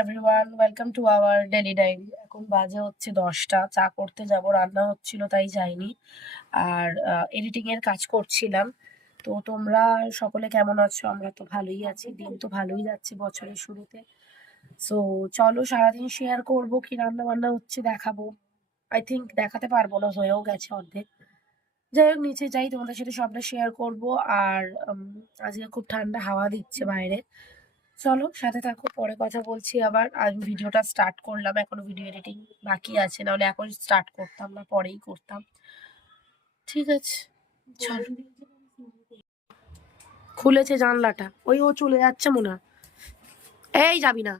Everyone welcome to our daily diary এখন বাজে হচ্ছে দশটা। চা করতে যাব, রান্না হচ্ছিল, তাই যাইনি। আর এডিটিং এর কাজ করছিলাম। তো তোমরা সকলে কেমন আছো? আমরা তো ভালোই আছি। দিন তো ভালোই যাচ্ছে বছরের শুরুতে। সো চলো সারাদিন শেয়ার করব, কি রান্না বান্না হচ্ছে দেখাবো। আই থিঙ্ক দেখাতে পারব না, হয়েও গেছে অর্ধেক। যাই হোক, নিচে যাই, তোমাদের সাথে সবটা শেয়ার করব। আর আজকে খুব ঠান্ডা হাওয়া দিচ্ছে বাইরে। চলো সাথে থাকো, পরে কথা বলছি আবার। আজ ভিডিওটা স্টার্ট করলাম, এখনও ভিডিও এডিটিং বাকি আছে, নাহলে এখন স্টার্ট করতাম না, পরেই করতাম। ঠিক আছে, চলো। খুলেছে জানলাটা, ওই ও চলে যাচ্ছে মনে এই যাবি না।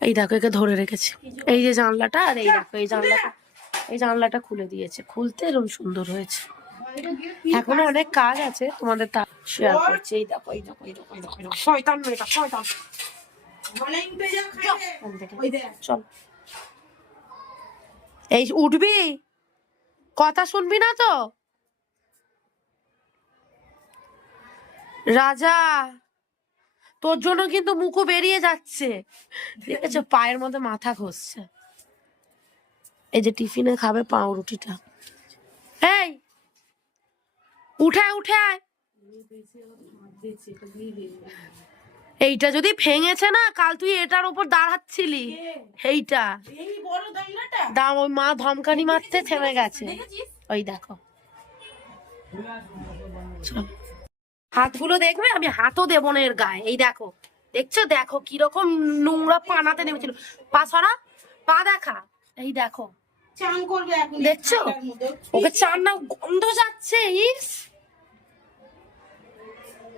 এই দেখো, একে ধরে রেখেছে। এই যে জানলাটা, আর এই দেখো, এই জানলাটা এই জানলাটা খুলে দিয়েছে। খুলতে এরকম সুন্দর হয়েছে। এখনও অনেক কাজ আছে তোমাদের তা শেয়ার করছি। এই দেখো এই দেখো এই দেখো এই দেখো শয়তান মেয়েটা শয়তান। চল। এই উঠবি? কথা শুনবি না তো? রাজা তোর জন্য কিন্তু মুখো বেরিয়ে যাচ্ছে। ঠিক আছে পায়ের মধ্যে মাথা ঘষছে। এই যে টিফিনে খাবে পাউরুটিটা। এই উঠে আয়, উঠে আয় এইটা যদি ভেঙেছে না কাল তুই এটার উপর দাঁড়াচ্ছিলি এইটা। দাম ওই মা ধমকানি মারতে থেমে গেছে। ওই দেখো। হাতগুলো দেখবে আমি হাতও দেবো না এর গায়ে। এই দেখো। দেখছ? দেখো কীরকম নোংরা পানাতে নেমেছিল। পা সরা পা দেখা। এই দেখো। চান করবে এখন দেখছ? ওকে চার না গন্ধ যাচ্ছে ইস।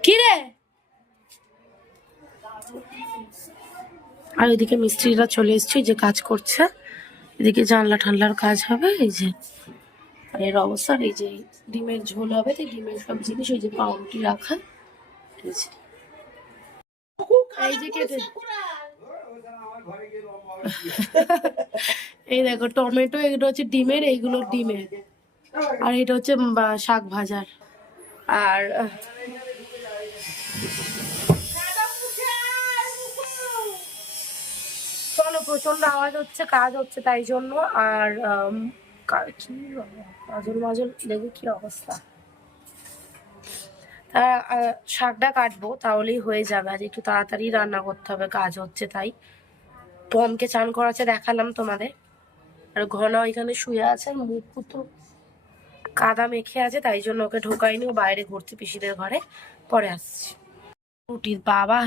কি রে? আর এদিকে মিস্ত্রিরা চলে এসছে যে কাজ করছে। এদিকে জানলা ঠান্ডার কাজ হবে এই যে আর এর অবস্থা এই যে ডিমের ঝোল হবে তো ডিমের সব জিনিস ওই যে পাউরুটি রাখা এই যে। কেটে এই দেখো, টমেটো, এগুলো হচ্ছে ডিমের, এইগুলো ডিমের। আর এটা হচ্ছে শাক ভাজার। আর চলো প্রচণ্ড আওয়াজ হচ্ছে, কাজ হচ্ছে তাই জন্য। আর কি মাজল মাজল, দেখে কি অবস্থা। তা শাকটা কাটবো, তাহলেই হয়ে যাবে। আজ একটু তাড়াতাড়ি রান্না করতে হবে, কাজ হচ্ছে তাই। পমকে চান করাচ্ছে দেখালাম তোমাদের। আর ঘন ওইখানে শুয়ে আছে মুখ তো কাদা মেখে আছে তাই জন্য ওকে ঢোকাইনি ও বাইরে ঘুরছে পিসিদের ঘরে। পরে আসছি। রুটি বাবা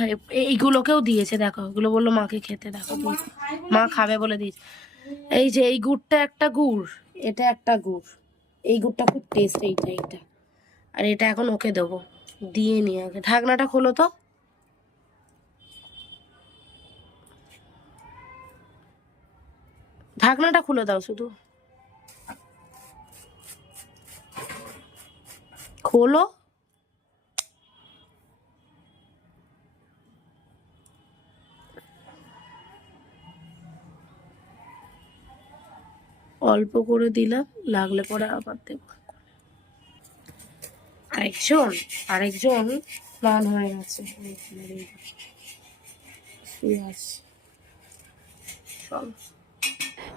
এইগুলোকেও দিয়েছে দেখো। এগুলো বলল মাকে খেতে দেখো। মা খাবে বলে দিয়েছে। এই যে এই গুড়টা একটা গুড়। এটা একটা গুড়। এই গুড়টা খুব টেস্ট এইটা এইটা। আর এটা এখন ওকে দেবো। দিয়ে নিয়ে আগে। ঢাকনাটা খোলো তো। ঢাকনাটা খুলে দাও শুধু খোলো অল্প করে দিলাম লাগলে পরে আবার দেব আরেকজন আরেকজন প্ল্যান হয়ে গেছে চল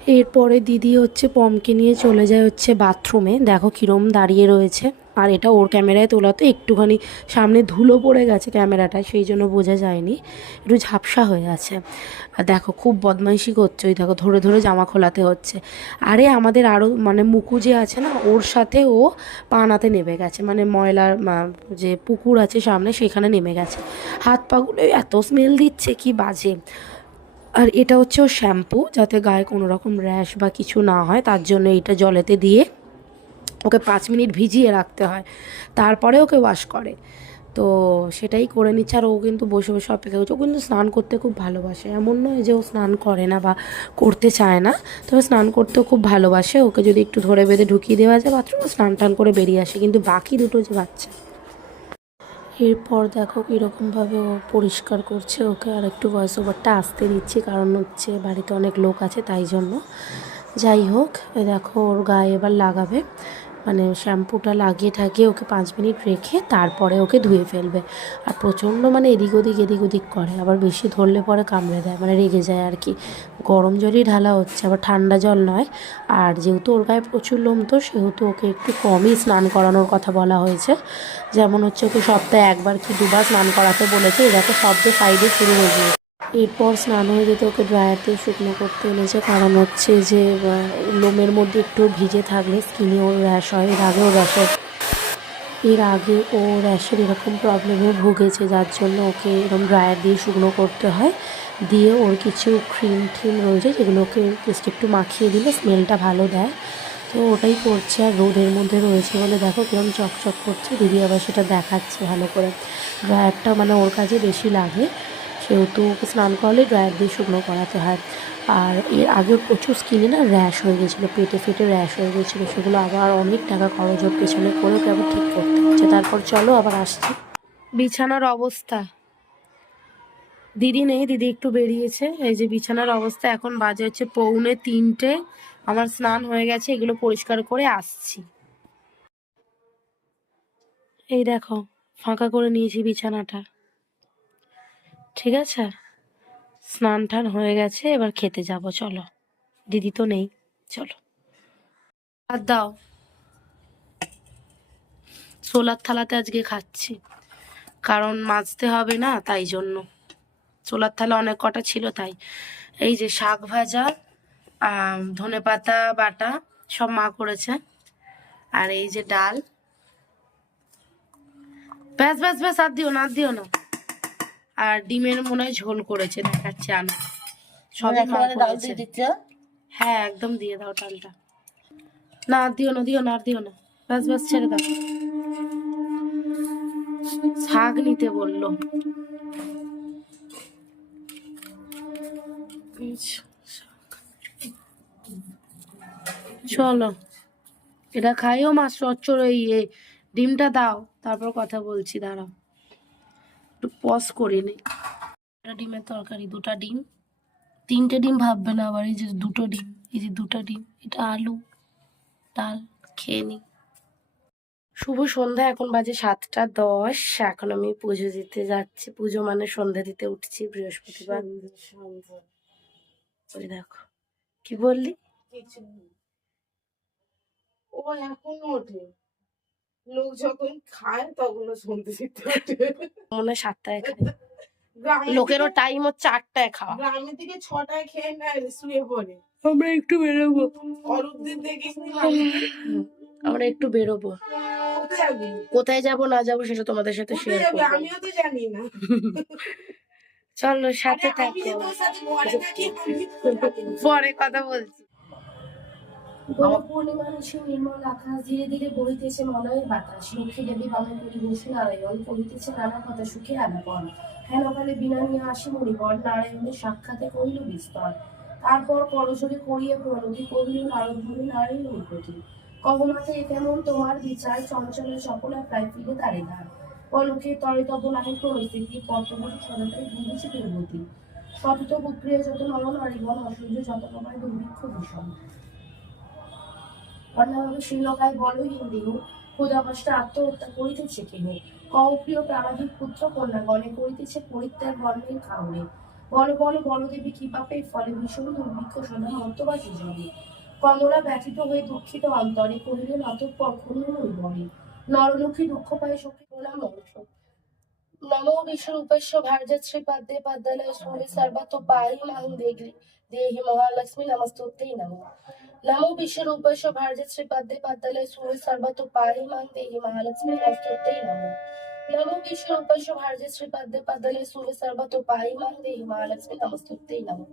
এরপরে দিদি হচ্ছে পমকে নিয়ে চলে যায় হচ্ছে বাথরুমে। দেখো কিরম দাঁড়িয়ে রয়েছে। আর এটা ওর ক্যামেরায় তোলা তো একটুখানি সামনে ধুলো পড়ে গেছে ক্যামেরাটা সেই জন্য বোঝা যায়নি। একটু ঝাপসা হয়ে আছে। আর দেখো খুব বদমাইশি করছে ওই দেখো, ধরে ধরে জামা খোলাতে হচ্ছে। আরে আমাদের আরও মানে মুকু যে আছে না, ওর সাথে ও পানাতে নেমে গেছে। মানে ময়লার যে পুকুর আছে সামনে, সেখানে নেমে গেছে। হাত পাগুলো এত স্মেল দিচ্ছে, কি বাজে। আর এটা হচ্ছে ওর শ্যাম্পু, যাতে গায়ে কোনো রকম র্যাশ বা কিছু না হয়, তার জন্য এটা জলেতে দিয়ে ওকে পাঁচ মিনিট ভিজিয়ে রাখতে হয়। তারপরে ওকে ওয়াশ করে। তো সেটাই করে নিচ্ছে, আর ও কিন্তু বসে বসে অপেক্ষা করছে। ও কিন্তু স্নান করতে খুব ভালোবাসে। এমন নয় যে ও স্নান করে না বা করতে চায় না, তবে স্নান করতেও খুব ভালোবাসে। ওকে যদি একটু ধরে বেঁধে ঢুকিয়ে দেওয়া যায়, বাথরুমে স্নান টান করে বেরিয়ে আসে। কিন্তু বাকি দুটো যে বাচ্চা এরপর দেখো কীরকমভাবে ও পরিষ্কার করছে ওকে। আর একটু ভয়েস ওভারটা আসতে দিচ্ছি, কারণ হচ্ছে বাড়িতে অনেক লোক আছে, তাই জন্য। যাই হোক দেখো ওর গায়ে এবার লাগাবে। মানে শ্যাম্পুটা লাগিয়ে ঠাকিয়ে ওকে পাঁচ মিনিট রেখে তারপরে ওকে ধুয়ে ফেলবে। আর প্রচণ্ড মানে এদিক ওদিক এদিক ওদিক করে। আবার বেশি ধরলে পরে কামড়ে দেয় মানে রেগে যায় আর কি। গরম জলই ঢালা হচ্ছে, আবার ঠান্ডা জল নয়। আর যেহেতু ওর গায়ে প্রচুর লোম তো, সেহেতু ওকে একটু কমই স্নান করানোর কথা বলা হয়েছে। যেমন হচ্ছে ওকে সপ্তাহে একবার কি দুবার স্নান করাতে বলেছে এরকম শব্দ সাইডে শুরু হয়ে গিয়েছে। এরপর স্নান হয়ে যেতে ওকে ড্রায়ার দিয়ে শুকনো করতে এনেছে কারণ হচ্ছে যে লোমের মধ্যে একটু ভিজে থাকলে স্কিনে ওর র্যাশ হয়, এর আগেও র্যাশের এর আগে ও র্যাশের এরকম প্রবলেমে ভুগেছে, যার জন্য ওকে এরকম ড্রায়ার দিয়ে শুকনো করতে হয়। দিয়ে ওর কিছু ক্রিম ট্রিম রয়েছে যেগুলোকে জাস্ট একটু মাখিয়ে দিলে স্মেলটা ভালো দেয়। তো ওটাই করছে আর রোদের মধ্যে রয়েছে বলে দেখো কিরম চকচক করছে। দিদি আবার সেটা দেখাচ্ছে ভালো করে। ড্রায়ারটা মানে ওর কাছে বেশি লাগে। সেহেতু ওকে স্নান করালে ড্রায়ার দিয়ে শুকনো করাতে হয়। আর এর আগে প্রচুর স্কিনে না র্যাশ হয়ে গেছিল, পেটে ফেটে র্যাশ হয়ে গেছিল, সেগুলো আবার অনেক টাকা খরচ ওর পেছনে করে আবার ঠিক করতে হচ্ছে। তারপর চলো আবার আসছি। বিছানার অবস্থা। দিদি নেই, দিদি একটু বেরিয়েছে। এই যে বিছানার অবস্থা, এখন বাজে হচ্ছে পৌনে তিনটে। আমার স্নান হয়ে গেছে, এগুলো পরিষ্কার করে আসছি। এই দেখো, ফাঁকা করে নিয়েছি বিছানাটা। ঠিক আছে? স্নান টান হয়ে গেছে, এবার খেতে যাব, চলো। দিদি তো নেই, চলো। আর দাও। সোলার থালাতে আজকে খাচ্ছি, কারণ মাজতে হবে না, তাই জন্য। সোলার থালা অনেক কটা ছিল, তাই। এই যে শাক ভাজা ধনে পাতা, বাটা, সব মা করেছে। আর এই যে ডাল। ব্যাস ব্যাস ব্যাস, আর দিও না, আর দিও না। আর ডিমের মনে হয় ঝোল করেছে দেখাচ্ছে আনা সবই হ্যাঁ? একদম দিয়ে দাও ডালটা। না দিও না দিও না আর দিও না। বাস ব্যাস ছেড়ে দাও। শাক নিতে বলল। চলো। এটা খাইও মাছ চচ্চর এই ডিমটা দাও তারপর কথা বলছি দাঁড়াও। একটু পজ করে নি একটা ডিমের তরকারি দুটা ডিম। তিনটে ডিম ভাববে না আবার এই যে দুটো ডিম এই যে দুটো ডিম এটা আলু ডাল খেয়ে নিই শুভ সন্ধ্যা এখন বাজে সাতটা দশ। এখন আমি পুজো দিতে যাচ্ছি। পুজো মানে সন্ধ্যা দিতে উঠছি বৃহস্পতিবার। ওই দেখো। কি বললি? ও এখন ওঠে লোক যখন খায় তখন ও শুনতে শিখতে মনে হয় সাতটায় গ্রামের লোকেরও টাইম হচ্ছে আটটায় খাওয়া। গ্রামের দিকে ছটায় খেয়ে নেয় শুয়ে পড়ে। আমরা একটু বেরোবো। অরূপদের দেখিস আমরা একটু বেরোবো। কোথায় যাবি? কোথায় যাব না যাব সেটা তোমাদের সাথে শেয়ার করব। আমিও তো জানি না। চলো সাথে থাকো। পরে কথা বলছি। পূর্ণিমা নিশি নির্মল আকাশ ধীরে ধীরে বহিতেছে মলয়ের বাতাস। লক্ষ্মী দেবী বামে পরিবেশে নারায়ণ কহিতেছে, নানা কথা সুখে আলাপন হেনকালে বিনা নিয়ে আসি মণিবর, নারায়ণের সাক্ষাতে কহিল বিস্তর। তারপর করজোরে করিয়ে প্রণতি কহিল নারদ নারায়ণ নিকটি। কহমাতে এ কেমন তোমার বিচার? চঞ্চলে চপলা প্রায় ফিরে তারে ধার। পলকে তরে তব নাহি প্রণস্থিতি পদ্মবতী সদাতাই ভুগেছে দুর্গতি সতত পুত্রিয় যত নর নারীগণ অসহ্য যত প্রমায় দুর্ভিক্ষ ভীষণ অন্যভাবে শ্রীলঙ্কায় বলো হিন্দিও ক্ষুদাকষ্টে আত্মহত্যা করিতেছে কেহ। কপ্রিয় প্রাণাধিক পুত্র কন্যা করিতেছে পরিত্যাগ বর্ণের কারণে। বল বল বলদেবী কি পাপে ফলে ভীষণ দুর্ভিক্ষ মর্তবাসী জনে কমলা ব্যথিত হয়ে দুঃখিত অন্তরে কহিলেন, অতঃপর নরলক্ষ্মী দুঃখ পায় সখী অংশ শ্রীপাদ্যে পাদ্যালয় দেহি মহালক্ষ্মী নমস্তুতেই নমঃ। নমো বিশ্বরূপস্য ভার্য শ্রীপাদ্যে পাদ্যালয় সূর্য সর্বত পাহি মাহং দেহি মহালক্ষ্মী নমস্তুতেই নমঃ নমো বিশ্বরূপস্য ভার্য শ্রীপাদ্যে পাদ্যালয় সূর্য সর্বত পাহি মাহং দেহি মহালক্ষ্মী নমস্তুতেই নমঃ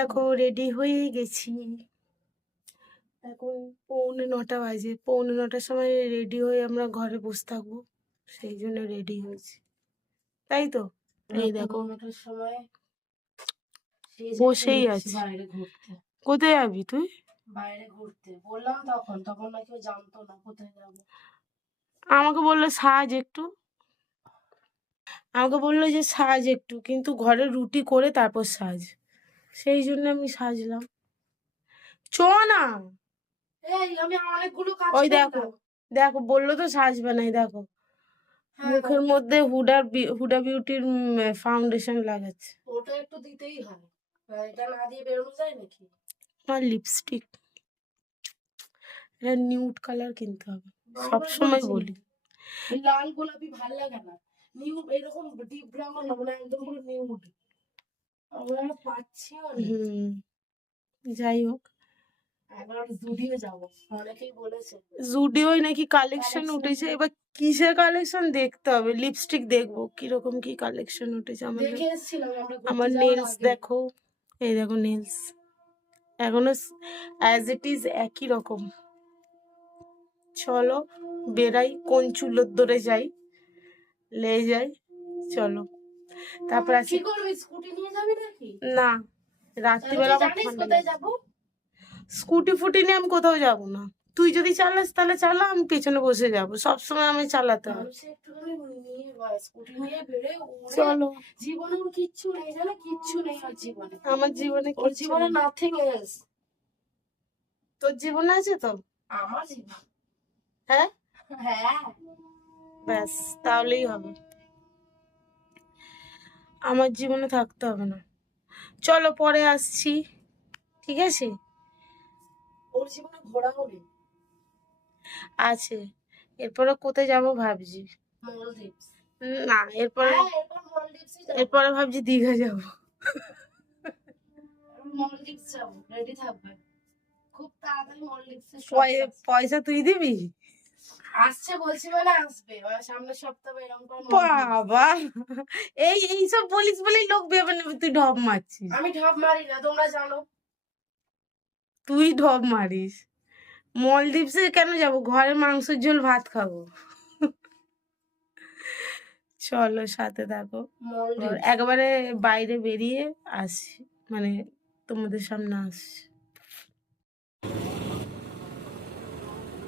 দেখো রেডি হয়ে গেছি। এখন পৌনে নটা বাজে। পৌনে নটার সময় রেডি হয়ে আমরা ঘরে বসে থাকব। সেই জন্য রেডি হয়েছি। তাই তো? এই দেখো। নটার সময় বসেই আছি। কোথায় যাবি তুই? বাইরে ঘুরতে। বললাম তখন তখন না কেউ জানতো না কোথায় যাব। আমাকে বলল সাজ একটু। আমাকে বলল যে সাজ একটু। কিন্তু ঘরে রুটি করে তারপর সাজ। সেই জন্য আমি সাজলাম। চ না এই আমি অনেকগুলো কাজ ওই দেখো দেখো বলল তো সাজবে নাই দেখো। হ্যাঁ, মুখের মধ্যে হুডার হুডা বিউটির ফাউন্ডেশন লাগাচ্ছে। ওটা একটু দিতেই হয়। আর এটা না দিয়ে বেরোনো যায় নাকি? আর লিপস্টিক এটা নিউড কালার কিনতে হবে। বারবার সব সময় বলি। লাল গোলাপি ভালো লাগে না। নিউ এরকম ডিপ ব্রাউন না মানে একদম পুরো নিউড আমরা পাচ্ছিও হুম যাই হোক। একবার জুডিও যাব। অনেকেই বলেছে। নাকি কালেকশন উঠেছে। এবার কিসের কালেকশন দেখতে হবে? লিপস্টিক দেখব। কীরকম কি কালেকশন উঠেছে আমার দেখে এসেছিলাম আমরা নেলস দেখো। এই দেখো নেলস এখনও অ্যাজ ইট ইজ একই রকম। চলো বেরাই কোন চুলোর ধরে যাই? লে যাই। চলো। তারপর কি আছি করবি? স্কুটি নিয়ে যাবি নাকি? না রাত্রিবেলা কোথায়। যাব? স্কুটি ফুটি নিয়ে আমি কোথাও যাব না। তুই যদি চালাস তাহলে চালা আমি পেছনে বসে যাব। সবসময় আমি চালাতে হবে মানুষে একটুখানি নিয়ে বা স্কুটি নিয়ে বেড়ে উড়ে চলো। জীবনে ওর কিচ্ছু নেই জানো? কিচ্ছু নেই ওর জীবনে। আমার জীবনে ওর জীবনে নেই। নাথিং এলস তোর জীবনে আছে তো? আমার জীবন। হ্যাঁ? হ্যাঁ। ব্যাস তাহলেই হবে। আমার জীবনে থাকতে হবে না। চলো পরে আসছি। ঠিক আছে? ওর জীবনে ঘোরাঘুরি আছে। এরপরে কোথায় যাব ভাবছি। না এরপরে হ্যাঁ এরপর ভাবছি দীঘা যাব। রেডি থাকবে। খুব তাড়াতাড়ি পয়সা তুই দিবি? আসছে বলছি মানে আসবে। সামনের সপ্তাহে এরকম বাবা! এই এই সব বলিস বলেই লোক ভেবে নেবে তুই ঢপ মারছিস। আমি ঢপ মারি না তোমরা জানো। তুই ঢপ মারিস। মলদ্বীপসে কেন যাব? ঘরে মাংসের ঝোল ভাত খাব। চলো সাথে থাকো। একবারে বাইরে বেরিয়ে আসি মানে তোমাদের সামনে আসছি।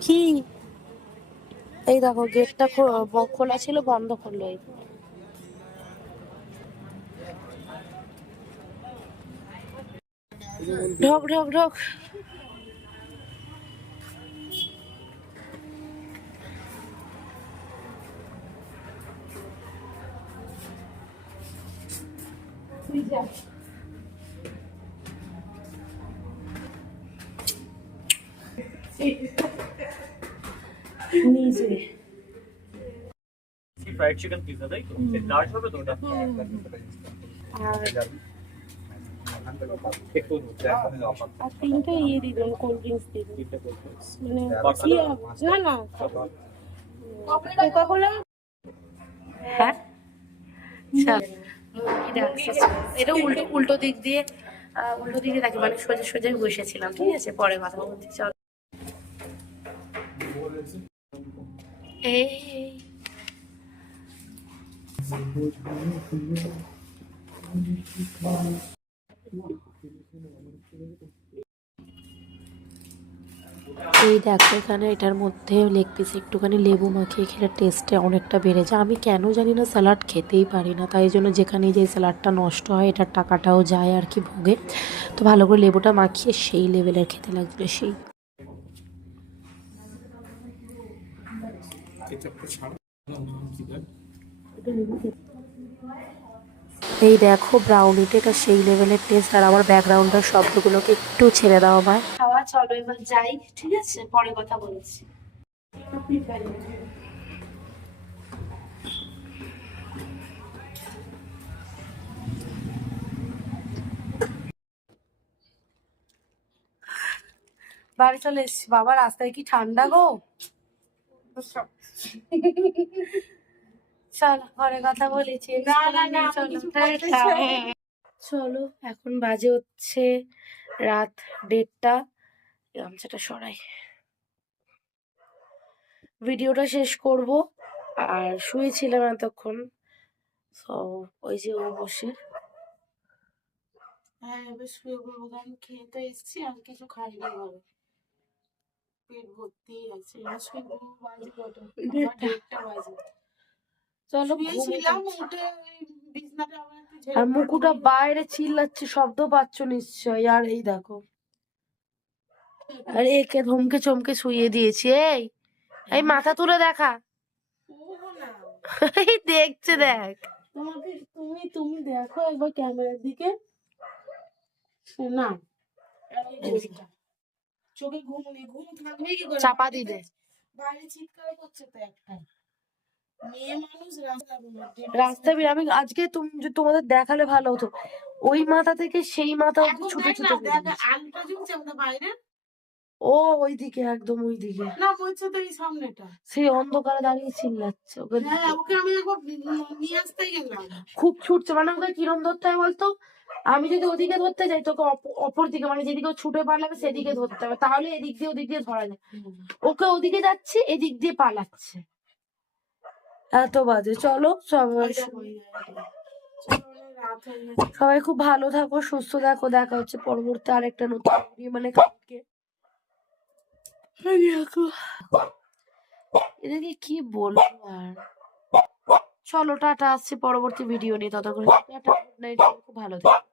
কি? এই দেখো গেটটা খোলা ছিল বন্ধ করল এই। ঢক ঢক ঢক। নিজে। ফ্রাইড চিকেন পিজা তাই তো? লার্জ হবে তো ওটা? আর তিনটে ইয়ে দিবেন কোল্ড ড্রিঙ্কস মানে না না। কোকা কোলা হ্যাঁ? চল এটা উল্টো উল্টো দিক দিয়ে উল্টো দিকে থাকে মানে সোজা সোজাই বসেছিলাম। ঠিক আছে পরে কথা বলছি চল। এই। দেখো এখানে এটার মধ্যে লেগ পিস একটুখানি লেবু মাখিয়ে খেলে টেস্টটা অনেকটা বেড়ে যায়। আমি কেন জানি না স্যালাড খেতেই পারি না, তাই জন্য যেখানে যে স্যালাডটা নষ্ট হয়, এটার টাকাটাও যায় আর কি ভোগে। তো ভালো করে লেবুটা মাখিয়ে সেই লেভেলের খেতে লাগবে, সেই এই দেখো ব্রাউনিটা এটা সেই লেভেলের টেস্ট আর আমার ব্যাকগ্রাউন্ডের শব্দগুলোকে একটু ছেড়ে দাও ভাই খাওয়া, চলো এবার যাই, ঠিক আছে? পরে কথা বলছি। বাড়ি চলে এসছি। বাবা, রাস্তায় কি ঠান্ডা গো? চলো ঘরে কথা বলেছি। না, না, না, আমি চলো। এখন বাজে হচ্ছে রাত দেড়টা। গামছাটা সরাই। ভিডিওটা শেষ করব। আর শুয়েছিলাম এতক্ষণ। তো ওই যে ও বসে। হ্যাঁ এবার শুয়ে পড়ব কারণ খেয়ে তো এসছি আর কিছু খাইনি ভর্তি আছে চলো আর মুকুটা বাইরে চিল্লাচ্ছে শব্দ পাচ্ছ নিশ্চয় আর এই দেখো। আর একে ধমকে চমকে শুয়ে দিয়েছি এই। এই মাথা তুলে দেখা। এই দেখছে দেখ। তোমাকে তুমি তুমি দেখো একবার ক্যামেরার দিকে। না। চোখে ঘুম নেই ঘুম থাকবে কি করে? চাপা বাইরে চিৎকার করছে তো একটা। মেয়ে মানুষ রাস্তা রাস্তা বের আমি আজকে তুমি তোমাদের দেখালে ভালো হতো। ওই মাথা থেকে সেই মাথা ছুটে ছুটে। আলুটা জ্বলছে আমাদের বাইরে। ও ওইদিকে একদম ওইদিকে। না বলছে তো এই সামনেটা। সেই অন্ধকারে দাঁড়িয়ে চিল্লাচ্ছে ওকে। হ্যাঁ ওকে আমি একবার নিয়ে আসতে গেলাম। খুব ছুটছে মানে ওকে কিরম ধরতে হয় বলতো? আমি যদি ওদিকে ধরতে যাই তোকে অপ- অপর দিকে মানে যেদিকে ছুটে পালাবে সেদিকে ধরতে হবে তাহলে এদিক দিয়ে ওদিক দিয়ে ধরা যায়। ওকে ওদিকে যাচ্ছে এদিক দিয়ে পালাচ্ছে। এত বাজে। চলো সবাই গেছে। সবাই খুব ভালো থাকো সুস্থ থাকো। দেখা হচ্ছে পরবর্তী আরেকটা নতুন মানে কালকে। এদেরকে কি বলব আর? চলো টাটা আসছে পরবর্তী ভিডিও নিয়ে ততক্ষণ টাটা গুড নাইট খুব ভালো থাকো।